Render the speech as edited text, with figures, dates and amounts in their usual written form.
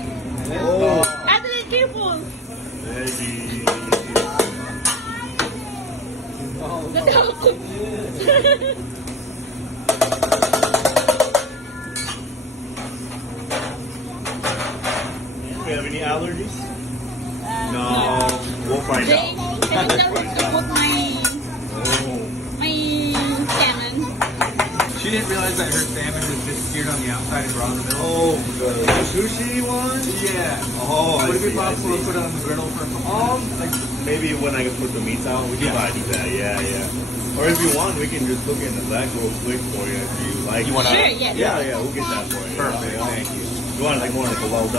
Oh, Adelaide, careful. baby. Natakot. Do you have any allergies? No, we'll find Jay, out. can you tell him to put Oh. my salmon? She didn't realize that her salmon was just seared on the outside and raw in the middle. Oh, the sushi one? Yeah. Oh, I Would it see, be I possible to see. put it on the griddle for a couple minutes? Like maybe when I can put the meats out, we can Yeah. probably do that. Yeah. Or if you want, we can just cook it in the back real quick for you if you like. You wanna- Sure, yes. Yeah, we'll get that for you. Perfect. Yeah. Thank you. You want like more like a well done?